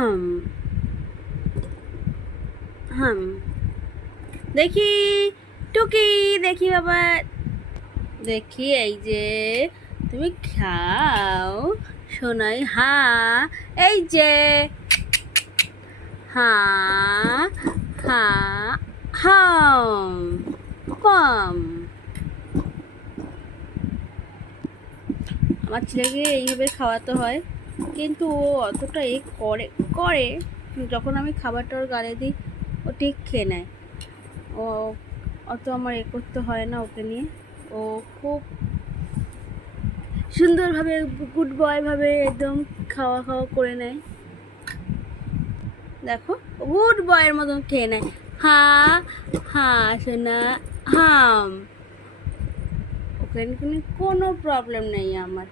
হাম হাম। দেখি টুকি, দেখি বাবা, দেখি এই যে তুমি খাও সোনাই। হা, এই যে হা, হা, হাম, কম। আমার ছেলেকে এইভাবে খাওয়াতে হয়, কিন্তু ও অতটা করে করে যখন আমি খাবারটা ওর গালে দিই ও ঠিক খেয়ে নেয়। ও অত আমার করতে হয় না ওকে নিয়ে। ও খুব সুন্দরভাবে গুড বয় ভাবে একদম খাওয়া খাওয়া করে নেয়। দেখো গুড বয়ের মতন খেয়ে নেয়। হা, হা সোনা, হাম। ওখানে কোনো প্রবলেম নেই আমার।